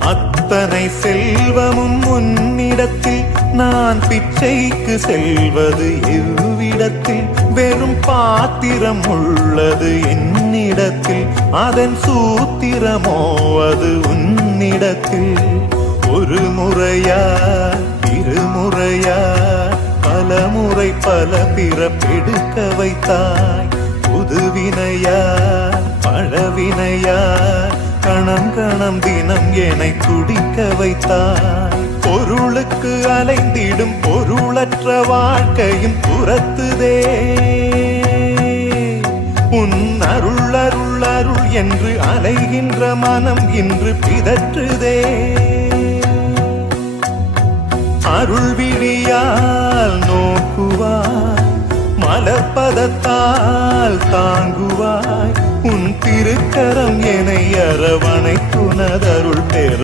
அத்தனை செல்வமும் உன்னிடத்தில் நான் பிச்சைக்கு செல்வது எவ்விடத்தில் வெறும் பாத்திரம் உள்ளது என்னிடத்தில் அதன் சூத்திரமோ அது உன்னிடத்தில் ஒரு முறையா இருமுறையா பல முறை பல பிறப்பெடுக்க வைத்தாய் புதுவினையா பழவினையா கணம் கணம் தினம் என்னை துடிக்க வைத்தாய் பொருளுக்கு அலைந்திடும் பொருளற்ற வாழ்க்கையும் துரத்துதே உன் அருள் அருள் அருள் என்று அலைகின்ற மனம் இன்று பிதற்றுதே அருள் விழியால் நோக்குவாய் மலர்பதத்தால் தாங்குவாய் உன் திருக்கரம் என்னை அரவணைத்துனதருள் பெற